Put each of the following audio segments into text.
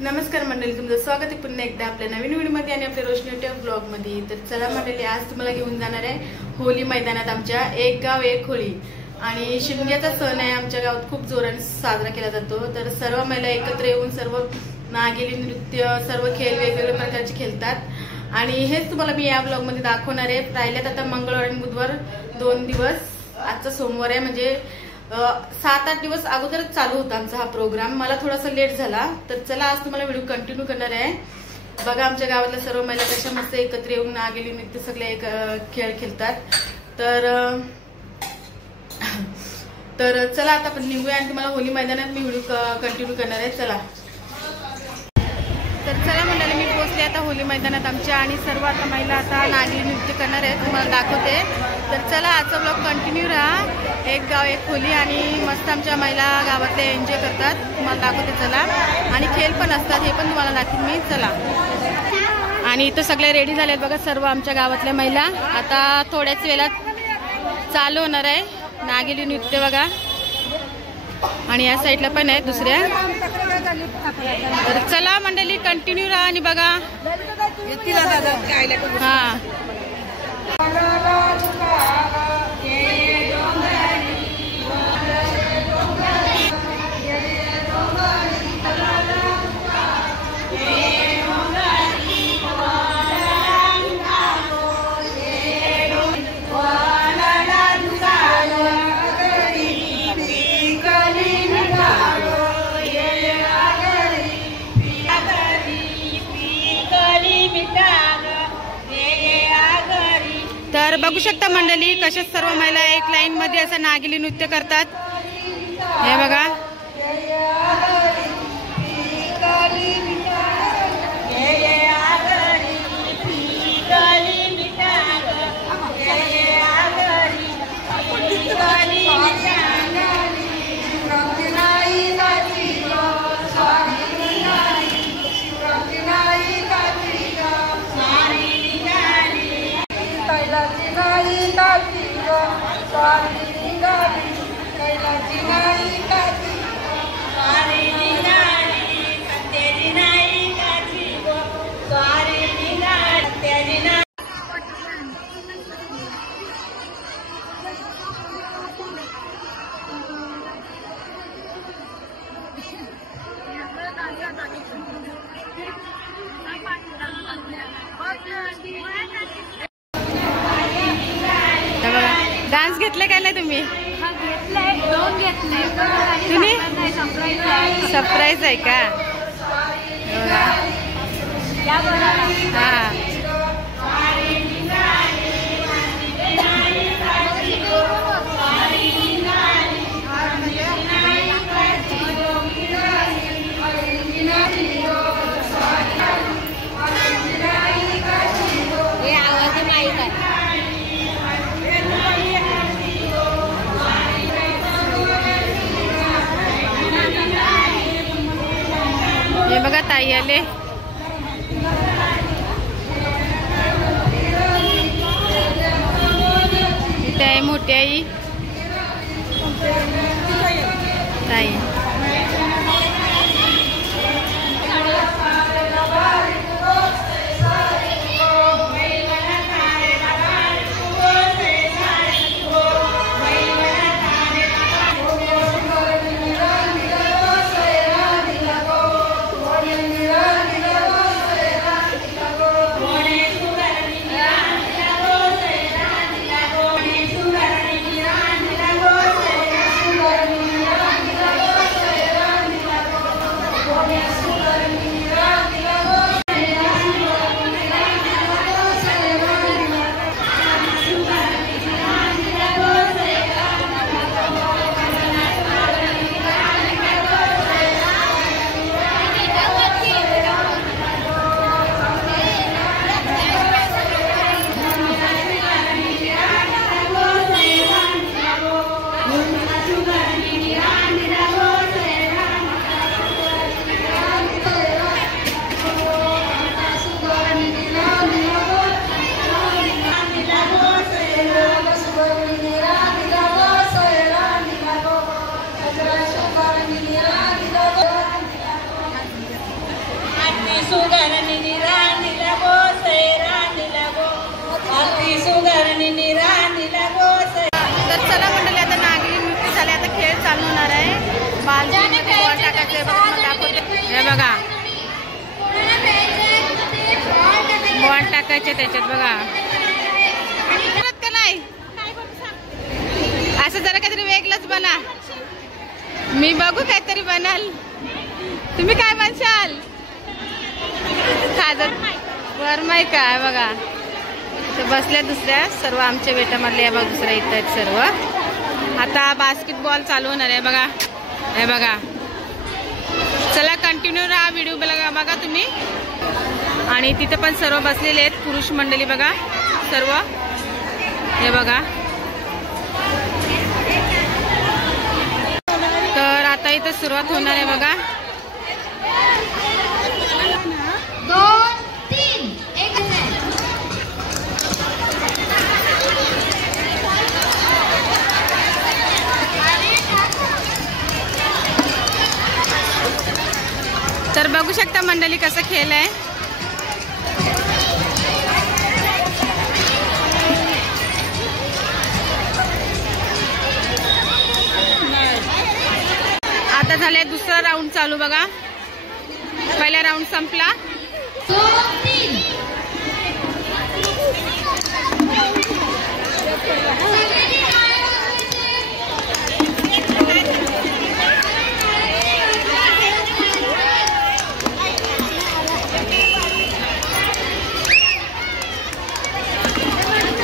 नमस्कार मंडळी, तुमचं स्वागत आहे पुन्हा एकदा आपल्या नवीन व्हिडिओमध्ये आणि आपल्या रोशनी युट्यूब ब्लॉगमध्ये। तर चला मंडळी, आज तुम्हाला घेऊन जाणार आहे होली मैदानात। आमच्या एक गाव एक होळी आणि शिमग्याचा सण आहे। आमच्या गावात खूप जोराने साजरा केला जातो। तर सर्व महिला एकत्र येऊन सर्व नागिली नृत्य, सर्व खेळ वेगवेगळ्या प्रकारचे खेळतात आणि हेच तुम्हाला मी या ब्लॉगमध्ये दाखवणार आहे। राहिल्यात आता मंगळवार आणि बुधवार 2 दिवस, आजचा सोमवार आहे, म्हणजे 7-8 दिवस अगोदरच चालू होता आमचा हा प्रोग्राम। मला थोडासा लेट झाला, तर चला आज तुम्हाला व्हिडिओ कंटिन्यू करणार आहे। बघा आमच्या गावातल्या सर्व महिला कशा मस्त एकत्र येऊन नागिली नृत्य सगळे एक खेळ खेळतात। तर चला आता आपण निघूया आणि तुम्हाला होली मैदानात मी व्हिडिओ कंटिन्यू करणार आहे। चला तर चला मंडळी, मी पोहोचले आता होली मैदानात आमच्या आणि सर्व आता महिला आता नागिली नृत्य करणार आहेत, तुम्हाला दाखवते। तर चला आजचा ब्लॉग कंटिन्यू राहा। एक गाव एक होली आणि मस्त आमच्या महिला गावातले एन्जॉय करतात, तुम्हाला दाखवते चला। आणि खेळ पण असतात, हे पण तुम्हाला दाखवेन मी, चला। आणि इथं सगळे रेडी झाले आहेत बघा सर्व आमच्या गावातल्या महिला। आता थोड्याच वेळात चालू होणार आहे नागिली नृत्य बघा। आणि या साईडला पण आहे दुसऱ्या। तर चला मंडळी, कंटिन्यू राहा आणि बघा। हा तर बघू शकता मंडळी कशा सर्व महिला एक लाईन मध्ये असं नागिली नृत्य करतात, हे बघा। डान्स घेतले काय नाही तुम्ही? तुम्ही सरप्राईज आहे का? हा हे बघा ताई आले। इथे आहे मोठी आई ताई। सुगरणिनी राणीला गो सै राणीला गो अति सुगरणिनी राणीला गो सै. तर चला मंडळी, आता नागरी नृत्य झाले, आता खेळ चालू होणार आहे. बालजीने बॉल टाकायचे बघा, दाखवते. हे बघा बॉल टाकायचे त्याच्यात बघा. नाही असं जरा काहीतरी वेगळंच बना. मी बघू काहीतरी बनाल. तुम्ही काय म्हणशाल? खाजर वरमाई काय बघा. बसल्या दुसऱ्या सर्व आमच्या बेटामधल्या बघा, दुसऱ्या इथं आहेत सर्व. आता बास्केटबॉल चालू होणार आहे बघा. हे बघा, चला कंटिन्यू राहा, व्हिडिओ बघा तुम्ही. आणि तिथे पण सर्व बसलेले आहेत पुरुष मंडळी बघा सर्व. हे बघा, तर आता इथं सुरुवात होणार आहे बघा. 2, 3 एक तर बघू शकता मंडळी कसं खेळ आहे. आता झालंय दुसरा राऊंड चालू बघा. पहिला राऊंड संपला. 2, 3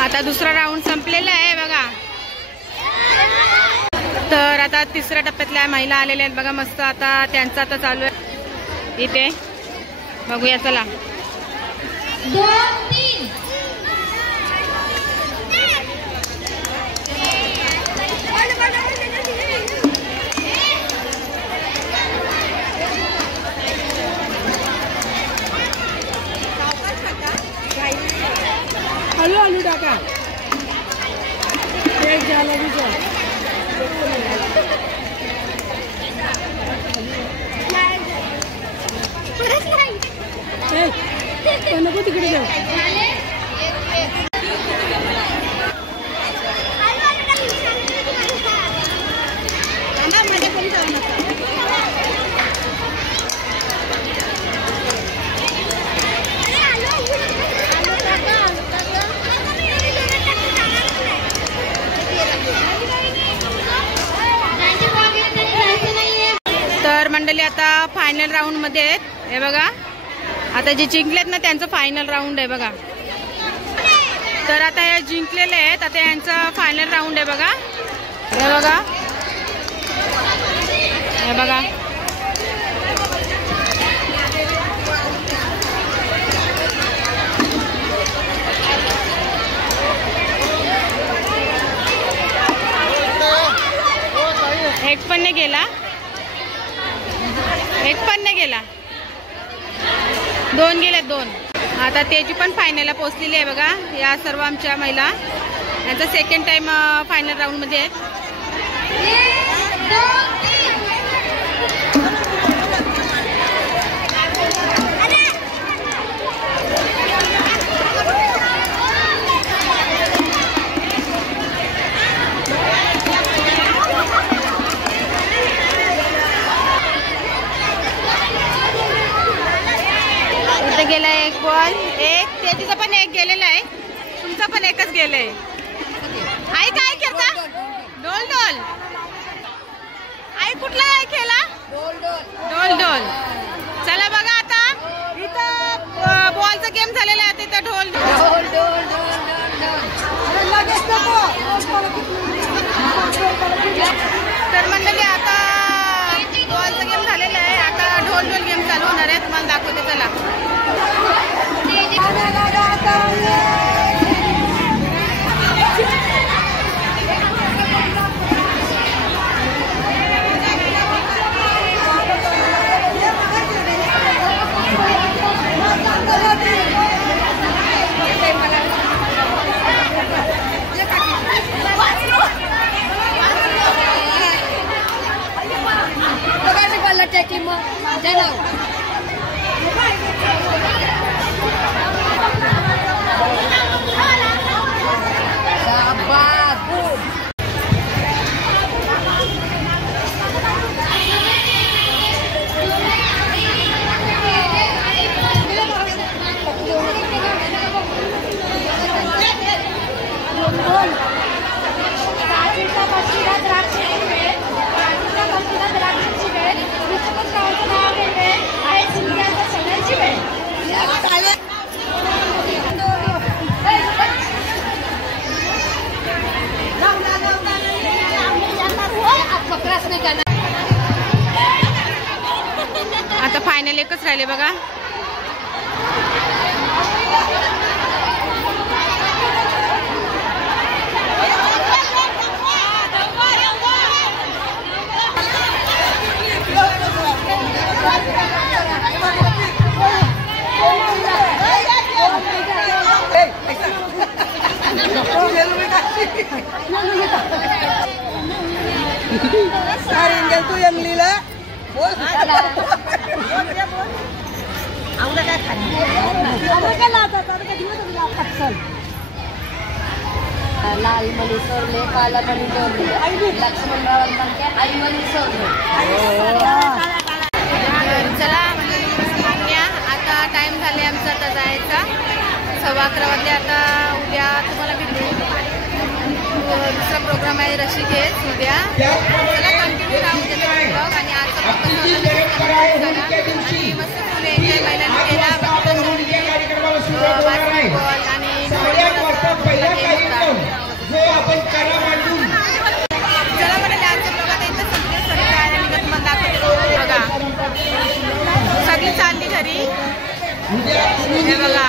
आता दुसरा राऊंड संपलेला आहे बघा. तर आता तिसऱ्या टप्प्यातल्या महिला आलेल्या आहेत बघा मस्त. आता त्यांचं आता चालू आहे इथे, बघूया चला. 2, 3 आलू आलू टाका. एक झाला नको तिकडे जाऊ. तर मंडळी आता फायनल राऊंड मध्ये आहेत. हे बघा, आता जे जिंकलेत ना त्यांचं फायनल राऊंड आहे बघा. तर आता हे जिंकलेले आहेत, आता यांचं फायनल राऊंड आहे बघा. हे बघा, हे बघा. एक पण नाही गेला, एक पण नाही गेला, 2 गेले 2. आता त्याची पण फायनलला पोहोचलेली आहे बघा. या सर्व आमच्या महिला यांचा सेकंड टाइम फायनल राऊंड मध्ये आहेत. 1, 2 गेलाय एक बॉल, एक त्याचा पण एक गेलेला आहे, तुमचा पण एकच गेलाय. आई काय खेळता? डोल डोल. आई कुठला आहे खेळा? डोल डोल. चला बघा, आता इथं बॉलचा गेम झालेला आहे, तिथं ढोल तर मंडळी आता बॉलचा गेम झालेला आहे. आता ढोल ढोल गेम चालू होणार आहे, तुम्हाला दाखवते चला. आता फायनल एकच राहिले बघा. Saringan tuh yang lila. लाल मणी सोडले, काला मणी जोडले, लक्ष्मणराव म्हणते आई मणी सोडले. चला म्हणजे आता टाइम झाले आमचा आता जायचा 11:15 वाजले. आता उद्या तुम्हाला भेटू. दुसरा प्रोग्राम आहे ऋषिकेश उद्या. चला कंटिन्यू राहू त्याचा ब्लॉग. आणि आजचा आणि मस्त फुल एन्जॉय महिलांनी केला. बास्केटबॉल आणि चला म्हणाले आजच्या ब्लॉगात एकदा सगळे सगळे आणि तुम्हाला दाखवते बघा. सगळी चालली घरी हे बघा.